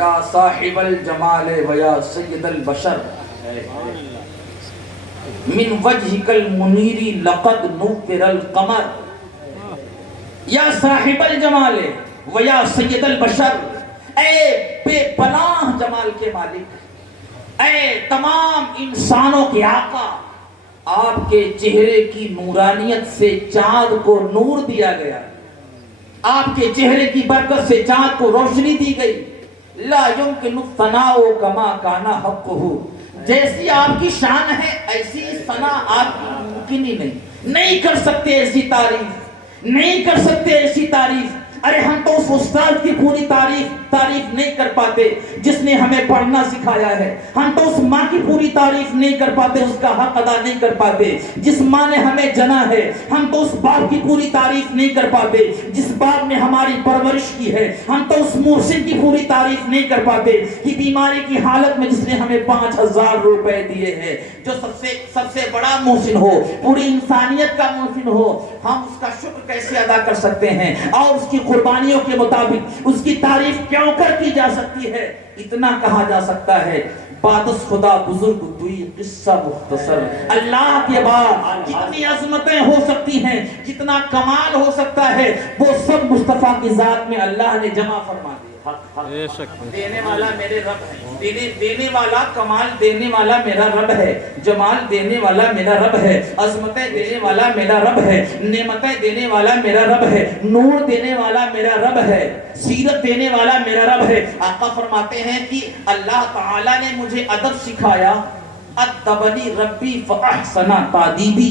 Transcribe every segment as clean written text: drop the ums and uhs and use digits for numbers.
یا صاحب الجمال و یا سید البشر من وجهک المنیر لقد نور القمر. یا صاحب الجمال و یا سید البشر، اے بے پناہ جمال کے مالک، اے تمام انسانوں کے آقا، آپ کے چہرے کی نورانیت سے چاند کو نور دیا گیا، آپ کے چہرے کی برکت سے چاند کو روشنی دی گئی. لا یمکن الثناء کما کان حقہ، جیسی آپ کی شان ہے ایسی ثنا آپ کی ممکن ہی نہیں کر سکتے ایسی تعریف، نہیں کر سکتے ایسی تعریف. ارے ہم تو اس استاد کی پوری تعریف نہیں کر پاتے جس نے ہمیں پڑھنا سکھایا ہے. ہم تو اس ماں کی پوری تعریف نہیں کر پاتے، اس کا حق ادا نہیں کر پاتے جس ماں نے ہمیں جنا ہے. ہم تو اس باپ کی پوری تعریف نہیں کر پاتے جس باپ نے ہماری پرورش کی ہے. ہم تو اس محسن کی پوری تعریف نہیں کر پاتے کہ بیماری کی حالت میں جس نے ہمیں 5,000 روپے دیے ہیں، جو سب سے بڑا محسن ہو، پوری انسانیت کا محسن ہو. ہم اس کا شکر کیسے ادا کر سکتے ہیں اور اس کی قربانیوں کے مطابق اس کی تعریف کیوں کر کی جا سکتی ہے؟ اتنا کہا جا سکتا ہے بادس خدا بزرگ دوئی قصہ مختصر. اللہ کے بعد جتنی عظمتیں ہو سکتی ہیں، جتنا کمال ہو سکتا ہے، وہ سب مصطفیٰ کی ذات میں اللہ نے جمع فرما دیا. دینے والا میرے رب ہے، دینے والا کمال دینے والا میرا رب ہے، جمال دینے والا میرا رب ہے، عظمتیں دینے والا میرا رب ہے، نعمتیں دینے والا میرا رب ہے، نور دینے والا میرا رب ہے، سیرت دینے والا میرا رب ہے. آقا فرماتے ہیں کہ اللہ تعالی نے مجھے ادب سکھایا، ادبنی ربی فاحسن تادیبی.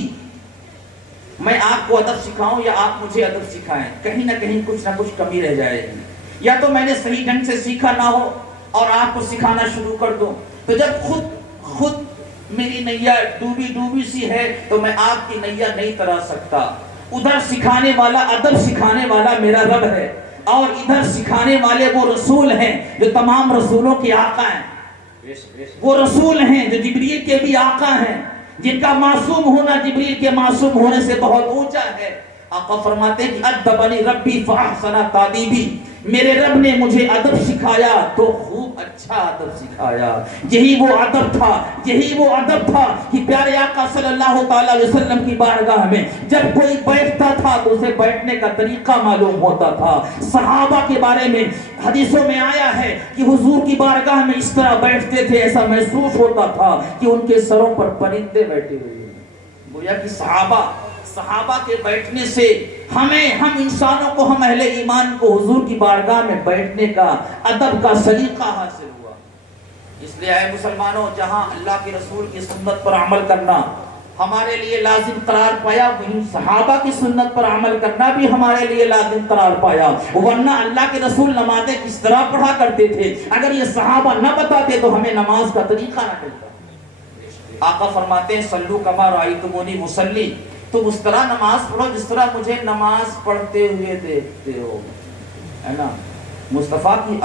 میں آپ کو ادب سکھاؤں یا آپ مجھے ادب سکھائیں، کہیں نہ کہیں کچھ نہ کچھ کمی رہ جائے گی. یا تو میں نے صحیح ڈھنگ سے سیکھا نہ ہو اور آپ کو سکھانا شروع کر دوں، تو جب خود میری نیا ڈوبی سی ہے تو میں آپ کی نیا نہیں ترا سکتا. ادھر سکھانے والا، ادب سکھانے والا میرا رب ہے، اور ادھر سکھانے والے وہ رسول ہیں جو تمام رسولوں کے آقا ہیں. وہ رسول ہیں جو جبریل کے بھی آقا ہیں، جن کا معصوم ہونا جبریل کے معصوم ہونے سے بہت اونچا ہے. آقا فرماتے ہیں کہ ادبنی ربی فاحسن تادیبی، میرے رب نے مجھے ادب سکھایا تو خوب اچھا ادب سکھایا. یہی وہ ادب تھا کہ پیارے آقا صلی اللہ تعالی علیہ وسلم کی بارگاہ میں جب کوئی بیٹھتا تھا تو اسے بیٹھنے کا طریقہ معلوم ہوتا تھا. صحابہ کے بارے میں حدیثوں میں آیا ہے کہ حضور کی بارگاہ میں اس طرح بیٹھتے تھے، ایسا محسوس ہوتا تھا کہ ان کے سروں پر پرندے بیٹھے ہوئے ہیں. گویا کہ صحابہ کے بیٹھنے سے ہم انسانوں کو، ہم اہل ایمان کو حضور کی بارگاہ میں بیٹھنے کا ادب کا سلیقہ حاصل ہوا. اس لیے اے مسلمانوں، جہاں اللہ کے رسول کی سنت پر عمل کرنا ہمارے لیے لازم قرار پایا، وہیں صحابہ کی سنت پر عمل کرنا بھی ہمارے لیے لازم قرار پایا. ورنہ اللہ کے رسول نمازیں کس طرح پڑھا کرتے تھے، اگر یہ صحابہ نہ بتاتے تو ہمیں نماز کا طریقہ نہ ملتا. آقا فرماتے ہیں صلو کما رأیتمونی مصلی، تم اس طرح نماز پڑھو جس طرح مجھے نماز پڑھتے ہوئے دیکھتے ہو. ہے نا؟ مصطفیٰ کی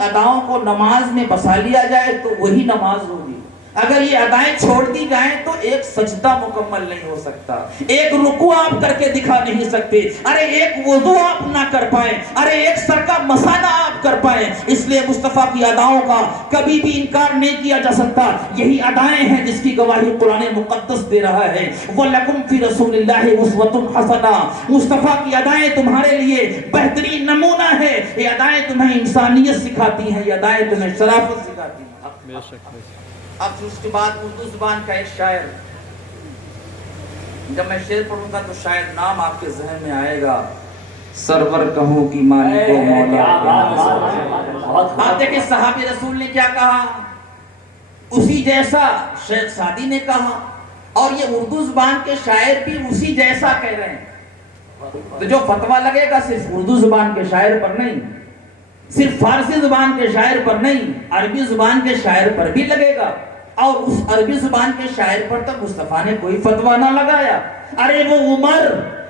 اداؤں کو نماز میں بسا لیا جائے تو وہی نماز ہوگی. اگر یہ ادائیں چھوڑ دی جائیں تو ایک سجدہ مکمل نہیں ہو سکتا، ایک رکوع آپ کر کے دکھا نہیں سکتے، ارے ایک وضو آپ نہ کر پائیں، ارے ایک سر کا مسا نہ آپ کر پائیں. اس لیے مصطفیٰ کی اداؤں کا کبھی بھی انکار نہیں کیا جا سکتا. یہی ادائیں ہیں جس کی گواہی قرآن مقدس دے رہا ہے، وَلَكُمْ فِي رَسُولِ اللَّهِ أُسْوَةٌ حَسَنَةٌ. مصطفیٰ کی ادائیں تمہارے لیے بہترین نمونہ ہے. یہ ادائیں تمہیں انسانیت سکھاتی ہیں، یہ ادائیں تمہیں شرافت سکھاتی ہیں. اب اس کے بعد اردو زبان کا ایک شاعر، جب میں شعر پڑھوں گا تو شاید نام آپ کے ذہن میں آئے گا، سرور کہوں کی مالک و مولا. آپ دیکھیں صحابی رسول نے کیا کہا، اسی جیسا شیخ سعدی نے کہا، اور یہ اردو زبان کے شاعر بھی اسی جیسا کہہ رہے ہیں. تو جو فتویٰ لگے گا صرف اردو زبان کے شاعر پر نہیں، صرف فارسی زبان کے شاعر پر نہیں، عربی زبان کے شاعر پر بھی لگے گا. اور اس عربی زبان کے شاعر پر تک مصطفیٰ نے کوئی فتویٰ نہ لگایا. ارے وہ عمر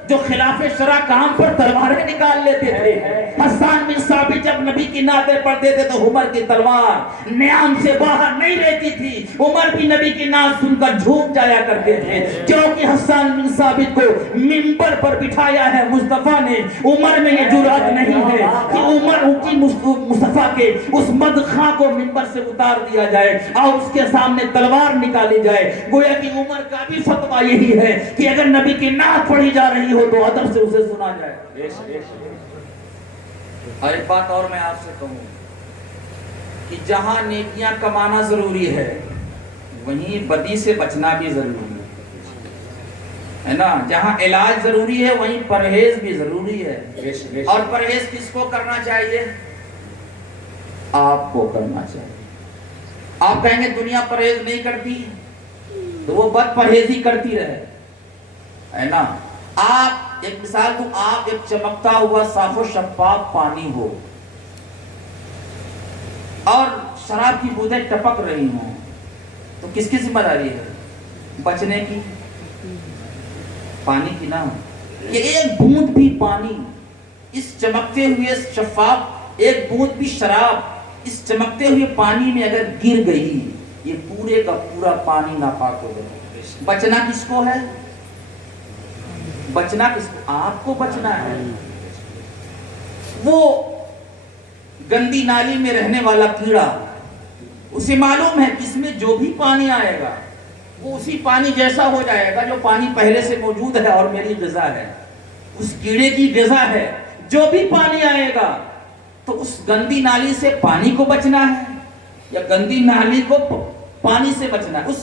جو خلاف شرع کام پر تلواریں نکال لیتے تھے، حسان بن ثابت جب نبی کی نعتیں پڑھتے تھے تو عمر کی تلوار نیام سے باہر نہیں رہتی تھی. عمر بھی نبی کی نعت سن کر جھوم جایا کرتے تھے، کیونکہ حسان بن ثابت کو منبر پر بٹھایا ہے مصطفیٰ نے. عمر میں یہ جرأت نہیں ہے کہ عمر کی مصطفیٰ کے اس مدخواں کو منبر سے اتار دیا جائے اور اس کے سامنے تلوار نکالی جائے. گویا کہ عمر کا بھی فتویٰ یہی ہے کہ اگر نبی کی نعت پڑھی جا رہی ہو تو ادب سے اسے سنا جائے. اور ایک بات اور میں آپ سے کہوں کہ جہاں نیکیاں کمانا ضروری ہے وہیں بدی سے بچنا بھی ضروری ہے نا. جہاں علاج ضروری ہے وہیں پرہیز بھی ضروری ہے. اور پرہیز کس کو کرنا چاہیے؟ آپ کو کرنا چاہیے. آپ کہیں گے دنیا پرہیز نہیں کرتی تو وہ بد پرہیزی کرتی رہے ہے نا. آپ ایک مثال دوں, آپ ایک چمکتا ہوا صاف و شفاف پانی ہو اور شراب کی بوندیں ٹپک رہی ہوں تو کس کی ذمہ داری ہے؟ بچنے کی, پانی کی نا. کہ ایک بوند بھی پانی اس چمکتے ہوئے شفاف, ایک بوند بھی شراب اس چمکتے ہوئے پانی میں اگر گر گئی یہ پورے کا پورا پانی ناپاک ہو گیا. بچنا کس کو ہے؟ بچنا کس کو؟ آپ کو بچنا ہے. وہ گندی نالی میں رہنے والا کیڑا, اسے معلوم ہے کہ اس میں جو بھی پانی آئے گا وہ اسی پانی جیسا ہو جائے گا جو پانی پہلے سے موجود ہے اور میری غذا ہے, اس کیڑے کی غذا ہے. جو بھی پانی آئے گا تو اس گندی نالی سے پانی کو بچنا ہے یا گندی نالی کو پانی سے بچنا ہے؟ اس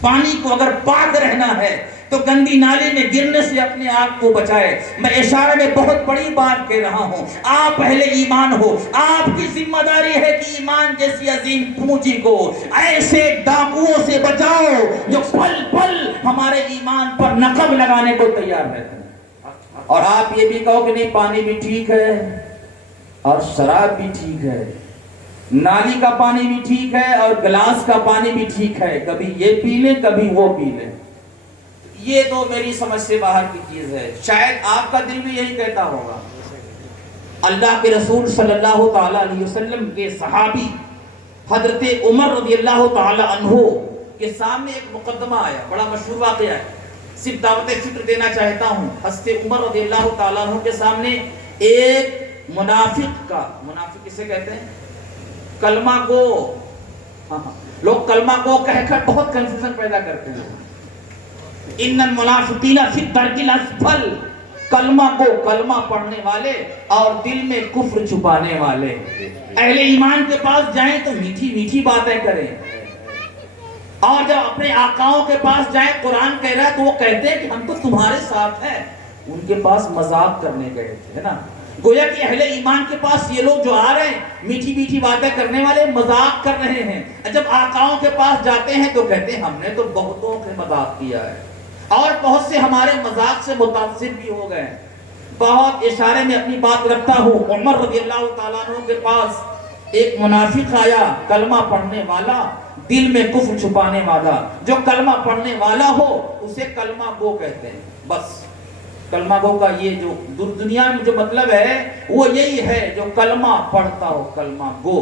پانی کو اگر پاک رہنا ہے تو گندی نالی میں گرنے سے اپنے آپ کو بچائے. میں اشارے میں بہت بڑی بات کہہ رہا ہوں. آپ اہل ایمان ہو, آپ کی ذمہ داری ہے کہ ایمان جیسی عظیم پونجی کو ایسے ڈاکوؤں سے بچاؤ جو پل پل ہمارے ایمان پر نقب لگانے کو تیار رہتے ہیں. اور آپ یہ بھی کہو کہ نہیں پانی بھی ٹھیک ہے اور شراب بھی ٹھیک ہے, نالی کا پانی بھی ٹھیک ہے اور گلاس کا پانی بھی ٹھیک ہے, کبھی یہ پی لیں کبھی وہ پی لیں. یہ تو میری سمجھ سے باہر کی چیز ہے. شاید آپ کا دل بھی یہی کہتا ہوگا. اللہ کے رسول صلی اللہ تعالی علیہ وسلم کے صحابی حضرت عمر رضی اللہ تعالی عنہ کے سامنے ایک مقدمہ آیا, بڑا مشہور واقعہ ہے. صرف دعوت فکر دینا چاہتا ہوں. حضرت عمر رضی اللہ تعالی عنہ کے سامنے ایک منافق کسے کہتے ہیں؟ کلمہ گو. لوگ کلمہ گو کہہ کر بہت کنفیوژن پیدا کرتے ہیں. ان المنافقین فی الدرک الاسفل. کلمہ گو, کلمہ پڑھنے والے اور دل میں کفر چھپانے والے. اہل ایمان کے پاس جائیں تو میٹھی میٹھی باتیں کریں, اور جب اپنے آقاؤں کے پاس جائیں قرآن کہہ رہا ہے تو وہ کہتے ہیں کہ ہم تو تمہارے ساتھ ہیں. ان کے پاس مذاق کرنے گئے تھے نا. گویا کہ اہل ایمان کے پاس یہ لوگ جو آ رہے ہیں میٹھی میٹھی باتیں کرنے والے مذاق کر رہے ہیں. جب آقاؤں کے پاس جاتے ہیں تو کہتے ہیں ہم نے تو بہتوں کے مذاق کیا ہے اور بہت سے ہمارے مذاق سے متاثر بھی ہو گئے. بہت اشارے میں اپنی بات رکھتا ہوں. عمر رضی اللہ تعالیٰ عنہ کے پاس ایک منافق آیا, کلمہ پڑھنے والا, دل میں کفر چھپانے والا. جو کلمہ پڑھنے والا ہو اسے کلمہ گو کہتے ہیں. بس کلمہ گو کا یہ جو دنیا میں جو مطلب ہے وہ یہی ہے جو کلمہ پڑھتا ہو. کلمہ گو,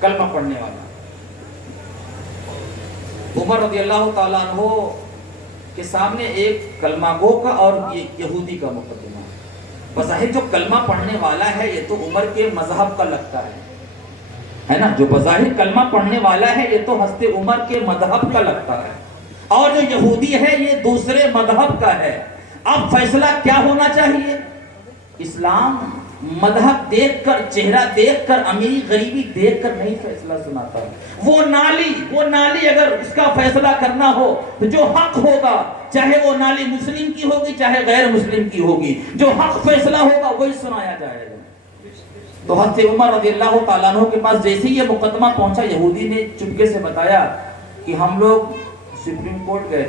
کلمہ پڑھنے والا. عمر رضی اللہ تعالیٰ عنہ کے سامنے ایک کلمہ گو کا اور یہودی کا مقدمہ. بظاہر جو کلمہ پڑھنے والا ہے یہ تو عمر کے مذہب کا لگتا ہے نا. جو بظاہر کلمہ پڑھنے والا ہے یہ تو حضرت عمر کے مذہب کا لگتا ہے, اور جو یہودی ہے یہ دوسرے مذہب کا ہے. اب فیصلہ کیا ہونا چاہیے؟ اسلام مذہب دیکھ کر, چہرہ دیکھ کر, امیری غریبی دیکھ کر نہیں فیصلہ سناتا. وہ نالی اگر اس کا فیصلہ کرنا ہو تو جو حق ہوگا, چاہے وہ نالی مسلم کی ہوگی چاہے غیر مسلم کی ہوگی, جو حق فیصلہ ہوگا وہی سنایا جائے گا. تو حضرت عمر رضی اللہ تعالیٰ عنہ کے پاس جیسے ہی یہ مقدمہ پہنچا, یہودی نے چپکے سے بتایا کہ ہم لوگ سپریم کورٹ گئے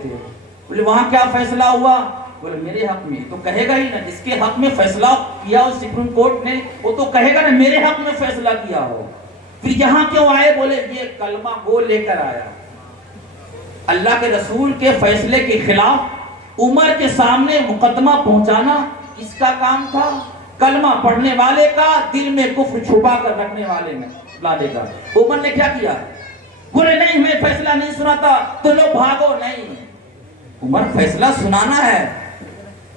تھے. بولے وہاں کیا فیصلہ ہوا؟ بولے میرے حق میں. تو کہے گا ہی نا, جس کے حق میں فیصلہ کیا ہو سپریم کورٹ نے وہ تو کہے گا نا میرے حق میں فیصلہ کیا ہو. پھر یہاں کیوں آئے؟ بولے یہ کلمہ گو لے کر آیا. اللہ کے رسول کے فیصلے کے خلاف عمر کے سامنے مقدمہ پہنچانا اس کا کام تھا. کلمہ پڑھنے والے کا, دل میں کفر چھپا کر رکھنے والے میں لانے کا. عمر نے کیا کیا؟ بولے نہیں میں فیصلہ نہیں سناتا, تو لوگ بھاگو. نہیں, عمر فیصلہ سنانا ہے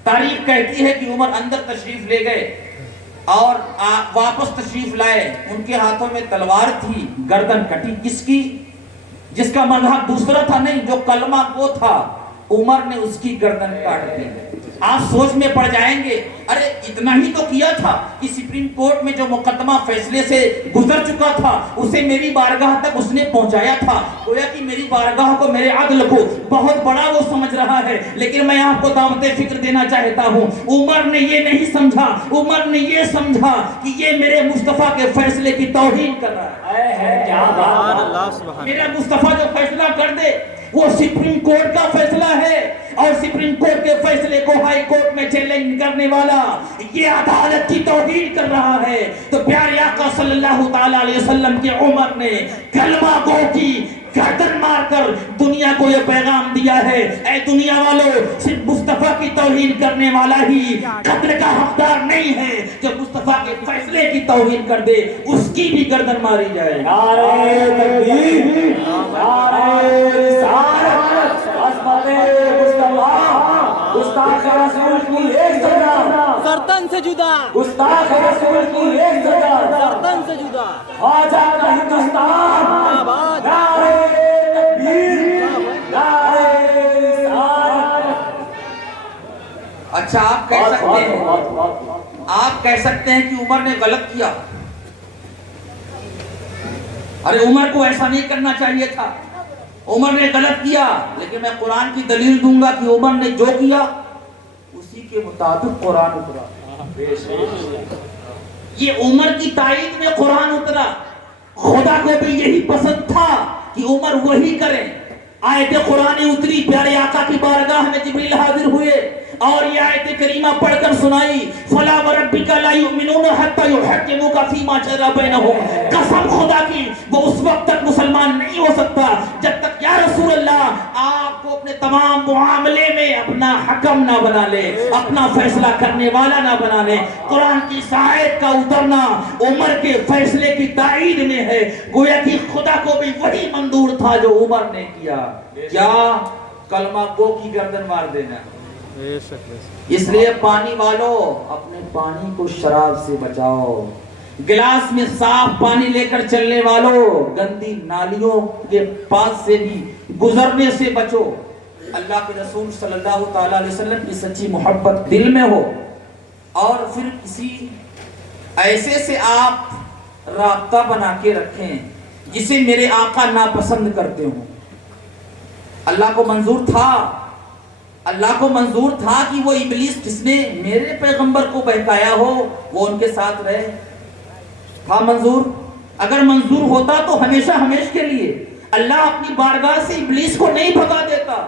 تاریخ کہتی ہے کہ عمر اندر تشریف لے گئے اور واپس تشریف لائے، ان کے ہاتھوں میں تلوار تھی، گردن کٹی کس کی؟ جس کا مذہب دوسرا تھا، نہیں، جو کلمہ کو تھا، عمر نے اس کی گردن کاٹ دی۔ آپ سوچ میں پڑ جائیں گے، ارے اتنا ہی تو کیا تھا کہ سپریم کورٹ میں جو مقدمہ فیصلے سے گزر چکا تھا اسے میری بارگاہ تک اس نے پہنچایا تھا، گویا کہ میری بارگاہ کو، میرے عدل کو بہت بڑا وہ سمجھ رہا ہے۔ لیکن میں آپ کو دعوت فکر دینا چاہتا ہوں، عمر نے یہ نہیں سمجھا، عمر نے یہ سمجھا کہ یہ میرے مصطفیٰ کے فیصلے کی توہین کر رہا ہے۔ کیا بات! میرا مصطفیٰ جو فیصلہ کر دے وہ سپریم کورٹ کا فیصلہ ہے، اور سپریم کورٹ کے فیصلے کو ہائی کورٹ میں چیلنج کرنے والا یہ عدالت کی توہین کر رہا ہے۔ تو پیارے آقا صلی اللہ تعالیٰ علیہ وسلم کی عمر نے کلمہ گو کی گردن مار کر دنیا کو یہ پیغام دیا ہے، اے دنیا والوں، صرف مصطفیٰ کی توہین کرنے والا ہی قتل کا حقدار نہیں ہے، جو مصطفیٰ کے فیصلے کی توہین کر دے اس کی بھی گردن ماری جائے۔ نعرہ تکبیر، نعرہ رسالت، عظمت مصطفیٰ، گستاخ رسول کی ایک سزا، سرطن سے جدا، گستاخ رسول کی ایک سزا، سرطن سے جدا، خواجہ کا ہندوستان، نعرہ تکبیر، نعرہ رسالت۔ اچھا، آپ کہہ سکتے ہیں کہ عمر نے غلط کیا؟ ارے عمر کو ایسا نہیں کرنا چاہیے تھا، عمر نے غلط کیا، لیکن میں قرآن کی دلیل دوں گا کہ عمر نے جو کیا اسی کے مطابق قرآن اترا۔ یہ عمر کی تائید میں قرآن اترا، خدا کو بھی یہی پسند تھا کہ عمر وہی کریں۔ آیت قرآن اتری، پیارے آقا کی بارگاہ میں جبریل حاضر ہوئے اور یہ آیت کریمہ پڑھ کر سنائی، فَلَا وَرَبِّكَ لَا يُؤْمِنُونَ حَتَّى يُحَكِّمُوكَ فِي مَا شَجَرَ بَيْنَهُمْ۔ قسم خدا کی، وہ اس وقت تک مسلمان نہیں ہو سکتا جب تک یا رسول اللہ آپ کو اپنے تمام معاملے میں اپنا حکم نہ بنا لے، اپنا فیصلہ کرنے والا نہ بنا لے۔ قرآن کی آیت کا اترنا عمر کے فیصلے کی تائید میں ہے، گویا کہ خدا کو بھی وہی منظور تھا جو عمر نے کیا۔ کیا؟ کلمہ گو کی گردن مار دینا۔ اس لیے پانی والو اپنے پانی کو شراب سے بچاؤ، گلاس میں صاف پانی لے کر چلنے والوں گندی نالیوں کے پاس سے بھی گزرنے سے بچو۔ اللہ کے رسول صلی اللہ تعالیٰ علیہ وسلم کی سچی محبت دل میں ہو، اور پھر کسی ایسے سے آپ رابطہ بنا کے رکھیں جسے میرے آقا ناپسند کرتے ہوں۔ اللہ کو منظور تھا، اللہ کو منظور تھا کہ وہ ابلیس جس نے میرے پیغمبر کو بہکایا ہو وہ ان کے ساتھ رہے، تھا منظور؟ اگر منظور ہوتا تو ہمیشہ ہمیش کے لیے اللہ اپنی بارگاہ سے ابلیس کو نہیں بھگا دیتا۔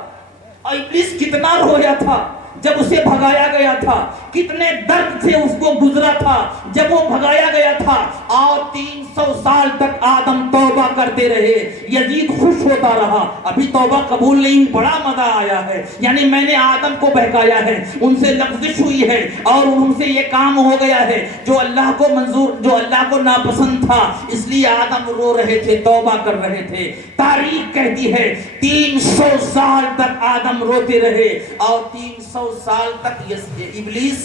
اور ابلیس کتنا رویا تھا جب اسے بھگایا گیا تھا، کتنے درد سے اس کو گزرا تھا جب وہ بھگایا گیا تھا، اور 300 سال تک آدم توبہ کرتے رہے، یزید خوش ہوتا رہا، ابھی توبہ قبول نہیں، بڑا مزہ آیا ہے، یعنی میں نے آدم کو بہکایا ہے، ان سے لغزش ہوئی ہے اور ان سے یہ کام ہو گیا ہے جو اللہ کو منظور، جو اللہ کو ناپسند تھا، اس لیے آدم رو رہے تھے، توبہ کر رہے تھے۔ تاریخ کہتی ہے 300 سال تک آدم روتے رہے اور 300 سال تک ابلیس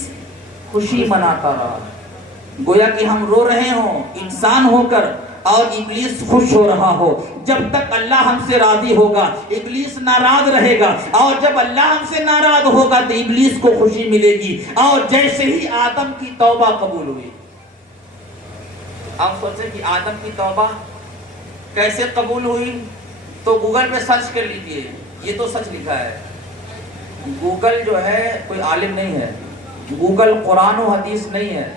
خوشی مناتا رہا۔ گویا کہ ہم رو رہے ہوں انسان ہو کر اور ابلیس خوش ہو رہا ہو۔ جب تک اللہ ہم سے راضی ہوگا ابلیس ناراض رہے گا، اور جب اللہ ہم سے ناراض ہوگا تو ابلیس کو خوشی ملے گی۔ اور جیسے ہی آدم کی توبہ قبول ہوئی، آپ سوچیں کہ آدم کی توبہ کیسے قبول ہوئی، تو گوگل پہ سرچ کر لیجئے، یہ تو سچ لکھا ہے۔ گوگل جو ہے کوئی عالم نہیں ہے، گوگل قرآن و حدیث نہیں ہے،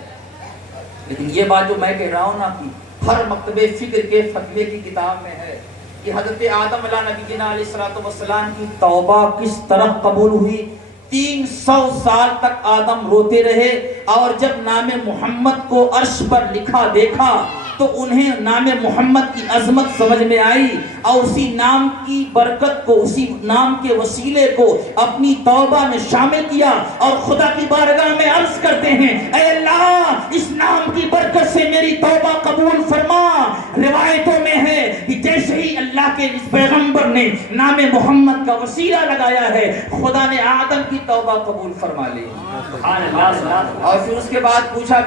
لیکن یہ بات جو میں کہہ رہا ہوں نا کہ ہر مکتب فکر کے فتوے کی کتاب میں ہے کہ حضرت آدم علیہ نبینا علیہ السلام کی توبہ کس طرح قبول ہوئی۔ 300 سال تک آدم روتے رہے، اور جب نام محمد کو عرش پر لکھا دیکھا تو انہیں نام محمد کی عظمت سمجھ میں آئی، اور اسی نام کی برکت کو، اسی نام کے وسیلے کو اپنی توبہ میں شامل کیا، اور خدا کی بارگاہ میں عرض کرتے ہیں، اے اللہ اس نام کی برکت سے میری توبہ قبول فرما۔ روایتوں میں ہے کہ جیسے ہی اللہ کے اس پیغمبر نے نے نام محمد کا وسیلہ لگایا ہے، خدا نے آدم کی توبہ قبول فرما لی۔ اور پھر اس کے بعد پوچھا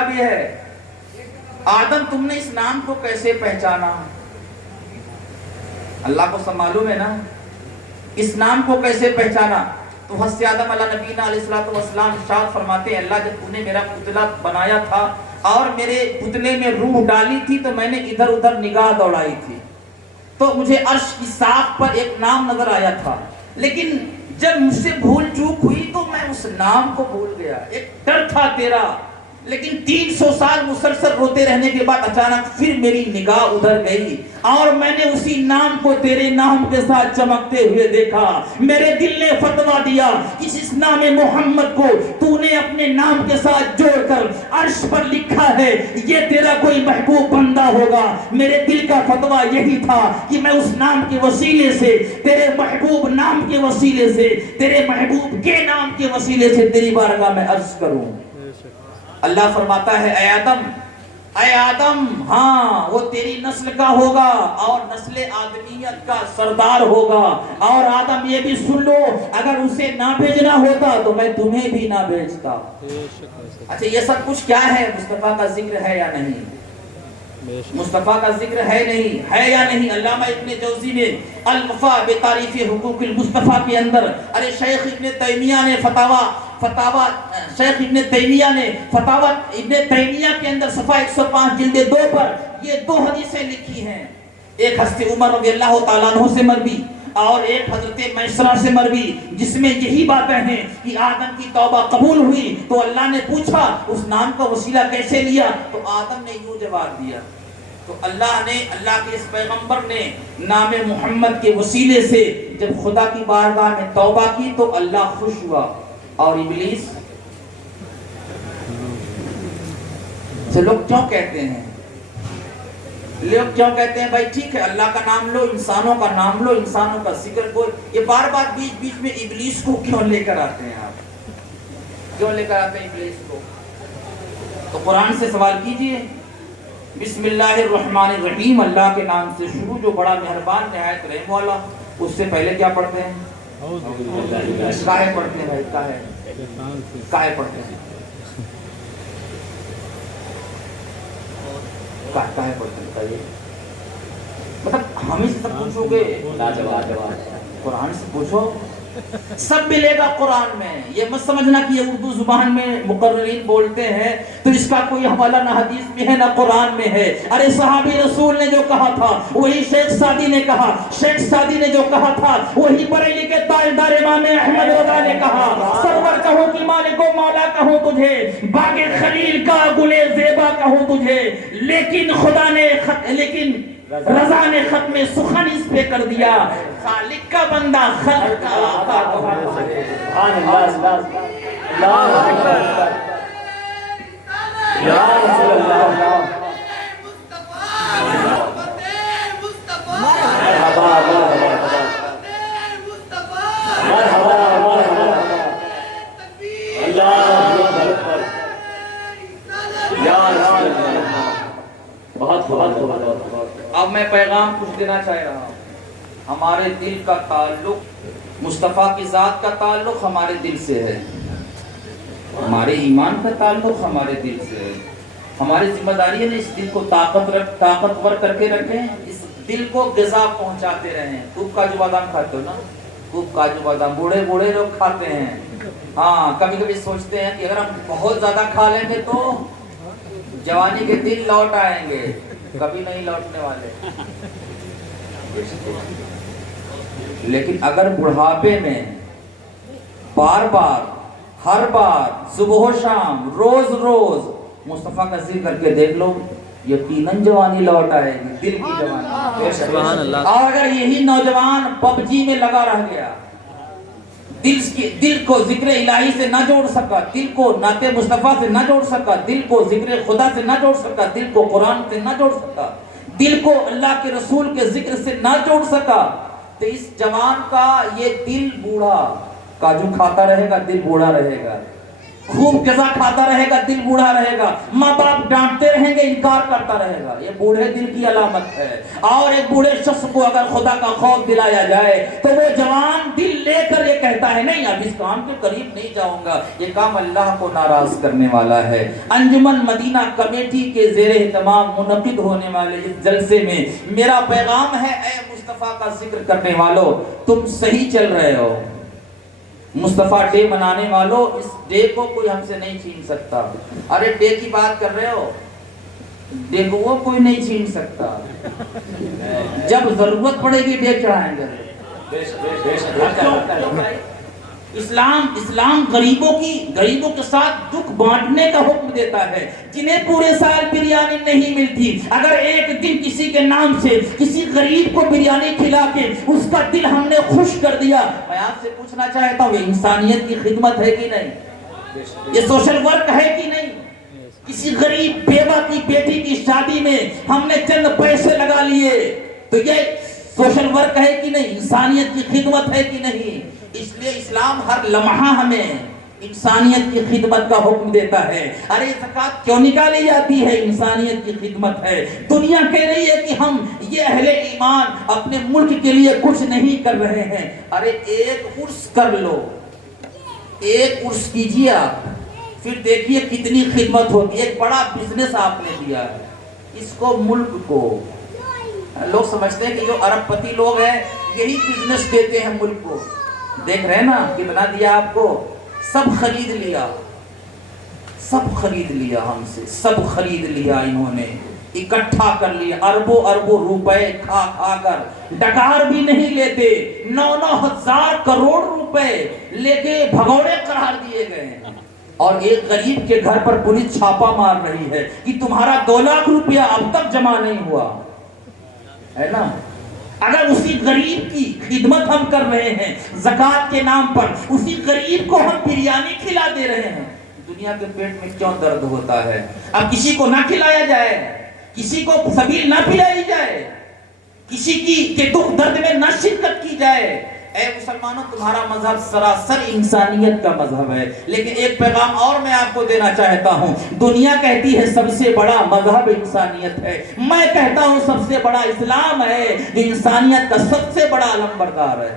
بھی ہے آدم تم نے اس نام کو کیسے پہچانا؟ اللہ کو سب معلوم ہے نا، اس نام کو کیسے پہچانا؟ تو حضرت آدم علیہ نبینا علیہ السلام ارشاد فرماتے ہیں اللہ جب تو نے میرا پتلا بنایا تھا اور میرے پتلے میں روح ڈالی تھی تو میں نے ادھر ادھر نگاہ دوڑائی تھی تو مجھے عرش کی ساق پر ایک نام نظر آیا تھا، لیکن جب مجھ سے بھول چوک ہوئی تو میں اس نام کو بھول گیا۔ ایک ڈر تھا تیرا، لیکن 300 سال مسلسل روتے رہنے کے بعد اچانک پھر میری نگاہ ادھر گئی اور میں نے اسی نام کو تیرے نام کے ساتھ چمکتے ہوئے دیکھا۔ میرے دل نے فتویٰ دیا کہ اس نام محمد کو تو نے اپنے نام کے ساتھ جوڑ کر عرش پر لکھا ہے، یہ تیرا کوئی محبوب بندہ ہوگا۔ میرے دل کا فتویٰ یہی تھا کہ میں اس نام کے وسیلے سے، تیرے محبوب نام کے وسیلے سے، تیرے محبوب کے نام کے وسیلے سے تیری بارگاہ میں عرض کروں۔ اللہ فرماتا ہے اے آدم ہاں وہ تیری نسل کا ہوگا اور نسل آدمیت کا سردار ہوگا، اور آدم یہ بھی سن لو اگر اسے نہ بھیجنا ہوتا تو میں تمہیں بھی نہ بھیجتا۔ اچھا یہ سب کچھ کیا ہے؟ مصطفیٰ کا ذکر ہے یا نہیں؟ مصطفیٰ کا ذکر ہے یا نہیں؟ علامہ ابن جوزی نے الوفا بتعریف حقوق المصطفیٰ کے اندر شیخ ابن تیمیہ نے شیخ ابن تیمیہ نے فتاوی ابن تیمیہ کے اندر صفحہ 105 جلد 2 پر یہ 2 حدیثیں لکھی ہیں، ایک حضرت عمر رضی اللہ تعالیٰ عنہ سے مروی اور ایک حضرت میسرہ سے مروی، جس میں یہی باتیں ہیں کہ آدم کی توبہ قبول ہوئی تو اللہ نے پوچھا اس نام کا وسیلہ کیسے لیا، تو آدم نے یوں جواب دیا، تو اللہ کے اس پیغمبر نے نام محمد کے وسیلے سے جب خدا کی بارگاہ میں توبہ کی تو اللہ خوش ہوا، اور ابلیس سے لوگ کیوں کہتے ہیں بھائی ٹھیک ہے اللہ کا نام لو، انسانوں کا نام لو، انسانوں کا ذکر کو، یہ بار بار بیچ میں ابلیس کو کیوں لے کر آتے ہیں؟ آپ کیوں لے کر آتے ہیں ابلیس کو؟ تو قرآن سے سوال کیجئے، بسم اللہ الرحمن الرحیم، اللہ کے نام سے شروع جو بڑا مہربان نہایت رحم والا، اس سے پہلے کیا پڑھتے ہیں؟ کاہے پڑھتے ہیں بھائی؟ کاہے پڑھتے ہیں؟ کاہے پڑھتے ہیں بتائیے؟ مطلب ہمیں سے سب پوچھو گے؟ قرآن سے پوچھو، سب ملے گا قرآن میں۔ یہ مت سمجھنا کہ یہ اردو زبان میں مقررین بولتے ہیں تو اس کا کوئی حوالہ نہ حدیث میں ہے نہ قرآن میں ہے۔ ارے صحابی رسول نے جو کہا تھا وہی شیخ سعدی نے کہا، شیخ سعدی نے جو کہا تھا وہی بریلی کے تاجدار امام احمد رضا نے کہا، سرور کہوں کہ مالک و مولا کہوں تجھے، باغ خلیل کا گلے زیبا کہوں تجھے، لیکن خدا نے رضا نے ختم سخن اس پہ کر دیا، خالق کا بندہ خلق کا آقا کہوں تجھے۔ یا رسول اللہ اب میں پیغام کچھ دینا چاہ رہا ہوں۔ ہمارے دل کا تعلق مصطفیٰ کی ذات کا تعلق ہمارے دل سے ہے، ہمارے ایمان کا تعلق ہمارے دل سے ہے۔ ہماری ذمہ داری ہے نا اس دل کو طاقتور کر کے رکھیں، اس دل کو غذا پہنچاتے رہیں۔ خوب کاجو بادام کھاتے ہو نا، خوب کاجو بادام بوڑھے لوگ کھاتے ہیں۔ ہاں کبھی کبھی سوچتے ہیں کہ اگر ہم بہت زیادہ کھا لیں گے تو جوانی کے دن لوٹ آئیں گے، کبھی نہیں لوٹنے والے۔ لیکن اگر بڑھاپے میں بار بار ہر بار صبح و شام روز مصطفیٰ کا ذکر کر کے دیکھ لو، یقیناً جوانی لوٹ آئے گی، دل کی جوانی۔ اور اگر یہی نوجوان پب جی میں لگا رہ گیا، دل کو ذکر الہی سے نہ جوڑ سکا، دل کو نعت مصطفیٰ سے نہ جوڑ سکا، دل کو ذکر خدا سے نہ جوڑ سکا، دل کو قرآن سے نہ جوڑ سکا، دل کو اللہ کے رسول کے ذکر سے نہ جوڑ سکا، تو اس جوان کا یہ دل بوڑھا کاجو کھاتا رہے گا، دل بوڑھا رہے گا۔ خوب غذا کھاتا رہے گا دل بوڑھا رہے گا، ماں باپ ڈانٹتے رہیں گے انکار کرتا رہے گا، یہ بوڑھے دل کی علامت ہے۔ اور ایک بوڑھے شخص کو اگر خدا کا خوف دلایا جائے تو وہ جوان دل لے کر یہ کہتا ہے نہیں اب اس کام کے قریب نہیں جاؤں گا، یہ کام اللہ کو ناراض کرنے والا ہے۔ انجمن مدینہ کمیٹی کے زیر اہتمام منعقد ہونے والے اس جلسے میں میرا پیغام ہے، اے مصطفیٰ کا ذکر کرنے والوں، تم صحیح چل رہے ہو۔ مصطفیٰ ڈے منانے والوں، اس ڈے کو کوئی ہم سے نہیں چھین سکتا۔ ارے ڈے کی بات کر رہے ہو، ڈے کو وہ کوئی نہیں چھین سکتا، جب ضرورت پڑے گی ڈے چڑھائیں گے۔ اسلام غریبوں کے ساتھ دکھ بانٹنے کا حکم دیتا ہے۔ جنہیں پورے سال بریانی نہیں ملتی، اگر ایک دن کسی کے نام سے کسی غریب کو بریانی کھلا کے اس کا دل ہم نے خوش کر دیا، میں آپ سے پوچھنا چاہتا ہوں یہ انسانیت کی خدمت ہے کہ نہیں؟ یہ سوشل ورک ہے کہ نہیں؟ کسی غریب بیوہ کی بیٹی کی شادی میں ہم نے چند پیسے لگا لیے تو یہ سوشل ورک ہے کہ نہیں؟ انسانیت کی خدمت ہے کہ نہیں؟ اس لیے اسلام ہر لمحہ ہمیں انسانیت کی خدمت کا حکم دیتا ہے۔ ارے زکوٰۃ کیوں نکالی جاتی ہے؟ انسانیت کی خدمت ہے۔ دنیا کہہ رہی ہے کہ ہم یہ اہل ایمان اپنے ملک کے لیے کچھ نہیں کر رہے ہیں۔ ارے ایک عرس کر لو، ایک عرس کیجیے آپ، پھر دیکھیے کتنی خدمت ہوتی ہے۔ ایک بڑا بزنس آپ نے دیا ہے اس کو، ملک کو۔ لوگ سمجھتے ہیں کہ جو ارب پتی لوگ ہیں یہی بزنس دیتے ہیں ملک کو۔ دیکھ رہے ہیں نا کتنا دیا آپ کو، سب خرید لیا، سب خرید لیا ہم سے، سب خرید لیا انہوں نے، اکٹھا کر لیا اربوں اربوں روپے کھا کھا کر۔ ڈکار بھی نہیں لیتے، 9-9 ہزار کروڑ روپے لے کے بھگوڑے قرار دیے گئے ہیں۔ اور ایک غریب کے گھر پر پولیس چھاپا مار رہی ہے کہ تمہارا 2 لاکھ روپیہ اب تک جمع نہیں ہوا ہے نا۔ اگر اسی غریب کی خدمت ہم کر رہے ہیں زکوٰۃ کے نام پر، اسی غریب کو ہم بریانی کھلا دے رہے ہیں، دنیا کے پیٹ میں کیوں درد ہوتا ہے؟ اب کسی کو نہ کھلایا جائے، کسی کو سبیل نہ پلائی جائے، کسی کی کے دکھ درد میں نہ شرکت کی جائے۔ اے مسلمانوں، تمہارا مذہب سراسر انسانیت کا مذہب ہے، لیکن ایک پیغام اور میں آپ کو دینا چاہتا ہوں۔ دنیا کہتی ہے سب سے بڑا مذہب انسانیت ہے، میں کہتا ہوں سب سے بڑا اسلام ہے جو انسانیت کا سب سے بڑا علمبردار ہے۔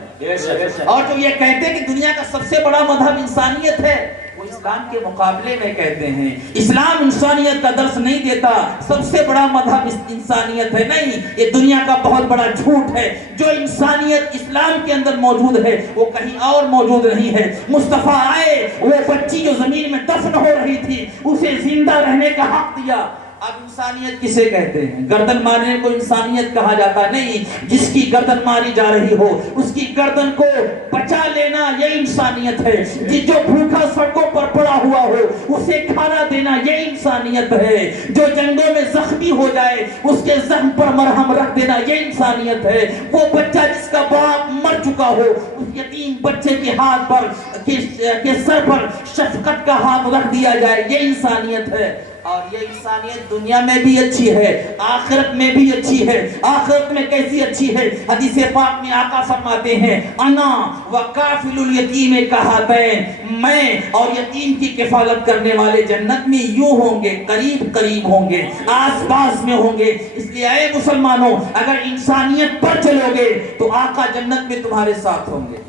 اور جو یہ کہتے ہیں کہ دنیا کا سب سے بڑا مذہب انسانیت ہے، وہ اسلام کے مقابلے میں کہتے ہیں اسلام انسانیت کا درس نہیں دیتا، سب سے بڑا مذہب انسانیت ہے۔ نہیں، یہ دنیا کا بہت بڑا جھوٹ ہے۔ جو انسانیت اسلام کے اندر موجود ہے وہ کہیں اور موجود نہیں ہے۔ مصطفیٰ آئے، وہ بچی جو زمین میں دفن ہو رہی تھی اسے زندہ رہنے کا حق دیا۔ اب انسانیت کسے کہتے ہیں؟ گردن مارنے کو انسانیت کہا جاتا نہیں، جس کی گردن ماری جا رہی ہو اس کی گردن کو بچا لینا یہ انسانیت ہے۔ جو بھوکا سڑکوں پر پڑا ہوا ہو اسے کھانا دینا یہ انسانیت ہے۔ جو جنگوں میں زخمی ہو جائے اس کے زخم پر مرہم رکھ دینا یہ انسانیت ہے۔ وہ بچہ جس کا باپ مر چکا ہو اس یتیم بچے کے ہاتھ پر کے سر پر شفقت کا ہاتھ رکھ دیا جائے یہ انسانیت ہے۔ اور یہ انسانیت دنیا میں بھی اچھی ہے، آخرت میں بھی اچھی ہے۔ آخرت میں کیسی اچھی ہے؟ حدیث پاک میں آقا فرماتے ہیں انا وکافل الیتیم کہاتین، میں اور یتیم کی کفالت کرنے والے جنت میں یوں ہوں گے، قریب قریب ہوں گے، آس پاس میں ہوں گے۔ اس لیے اے مسلمانوں، اگر انسانیت پر چلو گے تو آقا جنت میں تمہارے ساتھ ہوں گے۔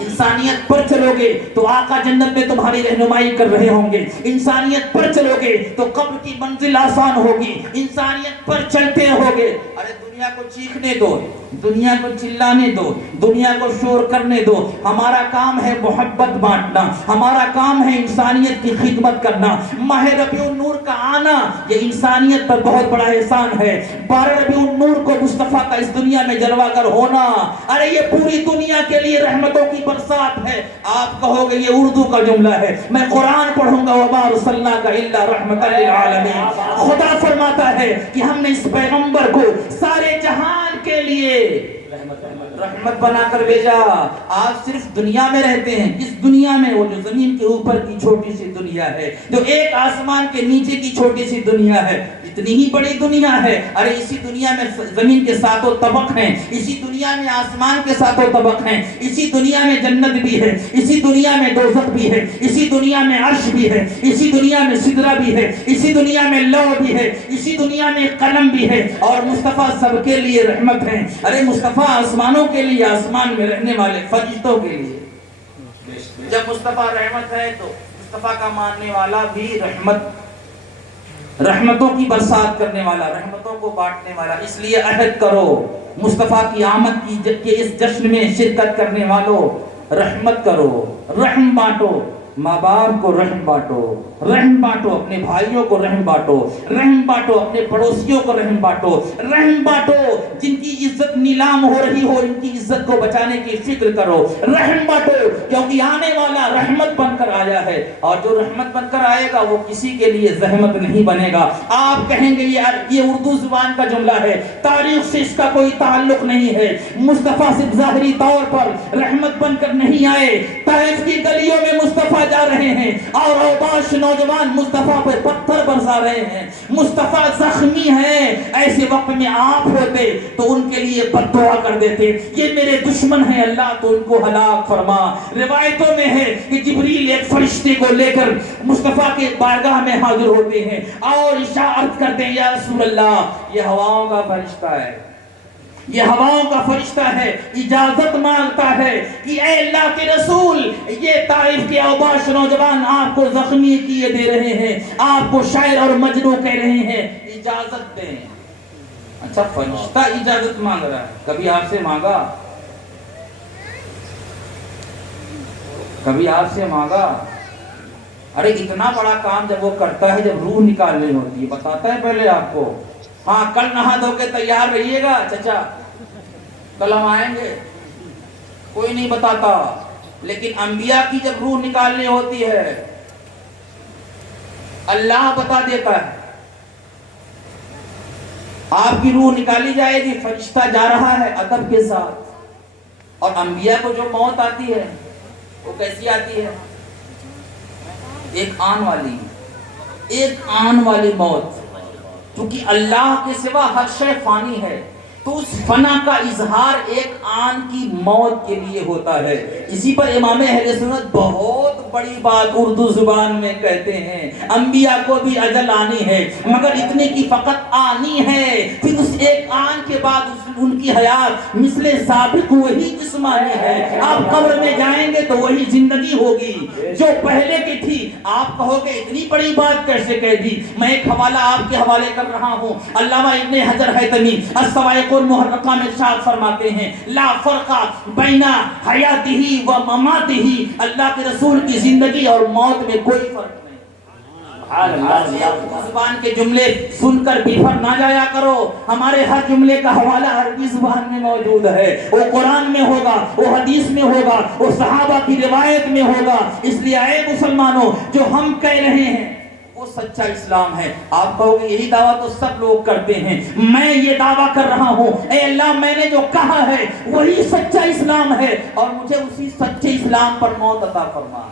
انسانیت پر چلو گے تو آقا جنت میں تمہاری رہنمائی کر رہے ہوں گے۔ انسانیت پر چلو گے تو قبر کی منزل آسان ہوگی۔ انسانیت پر چلتے ہوگے۔ ارے دنیا کو چیخنے دو، دنیا کو چلانے دو، دنیا کو شور کرنے دو۔ ہمارا کام ہے محبت بانٹنا، ہمارا کام ہے انسانیت کی خدمت کرنا۔ ماہ ربیع النور کا آنا یہ انسانیت پر بہت بڑا احسان ہے۔ 12 ربیع النور کو مصطفیٰ کا اس دنیا میں جلوہ گر ہونا، ارے یہ پوری دنیا کے لیے رحمتوں کی برسات ہے۔ آپ کہو گے یہ اردو کا جملہ ہے، میں قرآن پڑھوں گا وما ارسلناک الا رحمۃ للعالمین۔ خدا فرماتا ہے کہ ہم نے اس پیغمبر کو سارے جہان کے لیے رحمت بنا کر بھیجا. آپ صرف دنیا میں رہتے ہیں, اس دنیا میں, وہ جو زمین کے اوپر کی چھوٹی سی دنیا ہے, جو ایک آسمان کے نیچے کی چھوٹی سی دنیا ہے, اتنی ہی بڑی دنیا ہے. ارے اسی دنیا میں زمین کے ساتوں طبق ہیں, اسی دنیا میں آسمان کے ساتوں طبق ہیں, اسی دنیا میں جنت بھی ہے, اسی دنیا میں دوزخ بھی ہے, اسی دنیا میں عرش بھی ہے, اسی دنیا میں سدرہ بھی ہے, اسی دنیا میں لوح بھی ہے, اسی دنیا میں قلم بھی ہے. اور مصطفیٰ سب کے لیے رحمت ہے. ارے مصطفیٰ آسمانوں کے لیے, آسمان میں رہنے والے فرشتوں کے لیے. جب مصطفیٰ رحمت ہے تو مصطفیٰ کا ماننے والا بھی رحمتوں کی برسات کرنے والا, رحمتوں کو بانٹنے والا. اس لیے عہد کرو مصطفیٰ کی آمد کی اس جشن میں شرکت کرنے والوں, رحمت کرو, رحم بانٹو, ماں باپ کو رحم بانٹو, رحم بانٹو اپنے بھائیوں کو, رحم بانٹو, رحم بانٹو اپنے پڑوسیوں کو, رحم بانٹو, رحم بانٹو جن کی عزت نیلام ہو رہی ہو, ان کی عزت کو بچانے کی فکر کرو, رحم بانٹو کیونکہ آنے والا رحمت بن کر آیا ہے, اور جو رحمت بن کر آئے گا وہ کسی کے لیے زحمت نہیں بنے گا. آپ کہیں گے یہ اردو زبان کا جملہ ہے, تاریخ سے اس کا کوئی تعلق نہیں ہے. مصطفیٰ صرف ظاہری طور پر رحمت بن کر نہیں آئے, طائف کی گلیوں میں مصطفیٰ جا رہے ہیں اور اوباش نوجوان مصطفیٰ پر پتھر برسا رہے ہیں. مصطفیٰ زخمی ہیں, ایسے وقت میں آپ ہوتے تو ان کے لیے بد دعا کر دیتے, یہ میرے دشمن ہیں اللہ تو ان کو ہلاک فرما. روایتوں میں ہے کہ جبریل ایک فرشتے کو لے کر مصطفیٰ کے بارگاہ میں حاضر ہوتے ہیں اور اشارت کرتے ہیں, یا رسول اللہ یہ ہواؤں کا فرشتہ ہے, یہ ہواؤں کا فرشتہ ہے, اجازت مانگتا ہے کہ اے اللہ کے رسول یہ طائف کے اوباش نوجوان آپ کو زخمی کیے دے رہے ہیں, آپ کو شاعر اور مجنون کہہ رہے ہیں, اجازت دیں. اچھا فرشتہ اجازت مانگ رہا ہے, کبھی آپ سے مانگا, کبھی آپ سے مانگا؟ ارے اتنا بڑا کام جب وہ کرتا ہے, جب روح نکالنی ہوتی ہے, بتاتا ہے پہلے آپ کو, ہاں کل نہا دھو کے تیار رہیے گا چچا, کل ہم آئیں گے, کوئی نہیں بتاتا. لیکن انبیاء کی جب روح نکالنی ہوتی ہے اللہ بتا دیتا ہے. آپ کی روح نکالی جائے گی, فرشتہ جا رہا ہے ادب کے ساتھ. اور انبیاء کو جو موت آتی ہے وہ کیسی آتی ہے؟ ایک آن والی موت. کیونکہ اللہ کے سوا ہر شے فانی ہے, تو اس فنا کا اظہار ایک آن کی موت کے لیے ہوتا ہے. اسی پر امام اہل سنت بہت بڑی بات اردو زبان میں کہتے ہیں, انبیاء کو بھی اجل آنی ہے مگر اتنے کی فقط آنی ہے, پھر اس ایک آن کے بعد ان کی حیات مثل سابق وہی جسمانی ہے. آپ قبر میں جائیں گے تو وہی زندگی ہوگی جو پہلے کی تھی. آپ کہو گے اتنی بڑی بات کیسے کہہ دی؟ میں ایک حوالہ آپ کے حوالے کر رہا ہوں. علامہ ابن حجر حیتمی الصواعق المحرقہ میں ارشاد فرماتے ہیں, لا فرق بین حیاتہ و مماتہ, اللہ کے رسول کی زندگی اور موت میں کوئی فرق نہیں. زبان کے جملے سن کر بفر نہ جایا کرو, ہمارے ہر جملے کا حوالہ عربی زبان میں موجود ہے, وہ قرآن میں ہوگا, وہ حدیث میں ہوگا, وہ صحابہ کی روایت میں ہوگا. اس لیے اے مسلمانوں جو ہم کہہ رہے ہیں وہ سچا اسلام ہے. آپ کہو گے یہی دعویٰ تو سب لوگ کرتے ہیں, میں یہ دعویٰ کر رہا ہوں اے اللہ میں نے جو کہا ہے وہی سچا اسلام ہے, اور مجھے اسی سچے اسلام پر موت عطا فرما.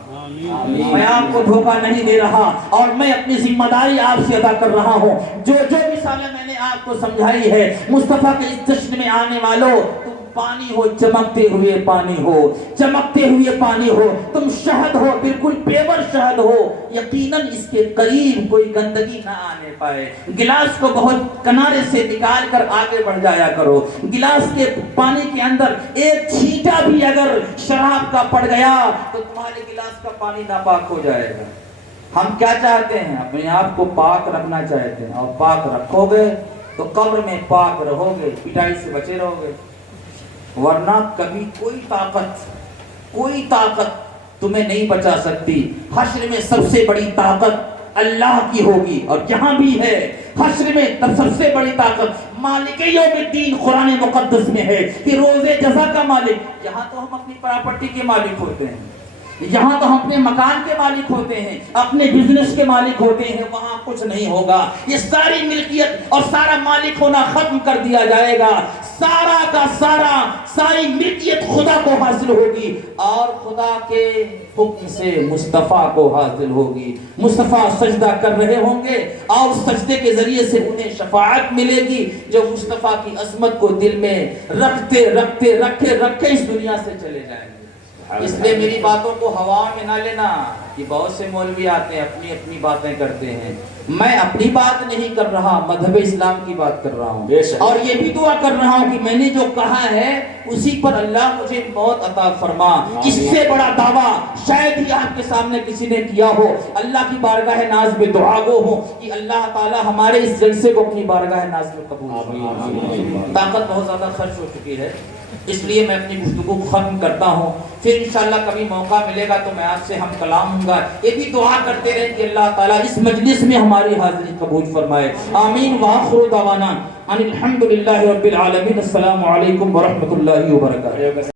میں آپ کو دھوکہ نہیں دے رہا, اور میں اپنی ذمہ داری آپ سے ادا کر رہا ہوں. جو مثالیں میں نے آپ کو سمجھائی ہے, مصطفیٰ کے اس جشن میں آنے والوں, تم پانی ہو, چمکتے ہوئے پانی ہو, چمکتے ہوئے پانی ہو, تم شہد ہو, بالکل پیور شہد ہو, یقیناً اس کے قریب کوئی گندگی نہ آنے پائے. گلاس کو بہت کنارے سے نکال کر آگے بڑھ جایا کرو. گلاس کے پانی کے اندر ایک چھینٹا بھی اگر شراب کا پڑ گیا تو تمہارے گلاس کا پانی ناپاک ہو جائے گا. ہم کیا چاہتے ہیں؟ اپنے آپ کو پاک رکھنا چاہتے ہیں, اور پاک رکھو گے تو قبر میں پاک رہو گے, پٹائی سے بچے رہو گے. ورنہ کبھی کوئی طاقت تمہیں نہیں بچا سکتی. حشر میں سب سے بڑی طاقت اللہ کی ہوگی, اور جہاں بھی ہے حشر میں سب سے بڑی طاقت مالک یوم الدین قرآن مقدس میں ہے کہ روز جزا کا مالک. یہاں تو ہم اپنی پراپرٹی کے مالک ہوتے ہیں, یہاں تو ہم اپنے مکان کے مالک ہوتے ہیں، اپنے بزنس کے مالک ہوتے ہیں، وہاں کچھ نہیں ہوگا. یہ ساری ملکیت اور سارا مالک ہونا ختم کر دیا جائے گا. سارا کا ساری ملکیت خدا کو حاصل ہوگی اور خدا کے حکم سے مصطفیٰ کو حاصل ہوگی. مصطفیٰ سجدہ کر رہے ہوں گے اور سجدے کے ذریعے سے انہیں شفاعت ملے گی، جو مصطفیٰ کی عظمت کو دل میں رکھتے اس دنیا سے چلے جائیں گے. اس لیے میری باتوں کو ہوا میں نہ لینا کہ بہت سے مولوی آتے ہیں اپنی باتیں کرتے ہیں. میں اپنی بات نہیں کر رہا، مذہب اسلام کی بات کر رہا ہوں، اور یہ بھی دعا کر رہا ہوں کہ میں نے جو کہا ہے اسی پر اللہ مجھے موت عطا فرما. اس سے بڑا دعویٰ شاید ہی آپ کے سامنے کسی نے کیا ہو. اللہ کی بارگاہ ناز میں دعا گو ہو کہ اللہ تعالی ہمارے اس جلسے کو اپنی بارگاہ ناز میں قبول فرمائے. طاقت بہت زیادہ خرچ ہو چکی ہے، اس لیے میں اپنی گفتگو کو ختم کرتا ہوں. پھر انشاءاللہ کبھی موقع ملے گا تو میں آپ سے ہم کلام ہوں گا. یہ بھی دعا کرتے رہیں کہ اللہ تعالیٰ اس مجلس میں ہماری حاضری قبول فرمائے. آمین. وآخر دعوانا ان الحمدللہ رب العالمین. السلام علیکم ورحمۃ اللہ وبرکاتہ.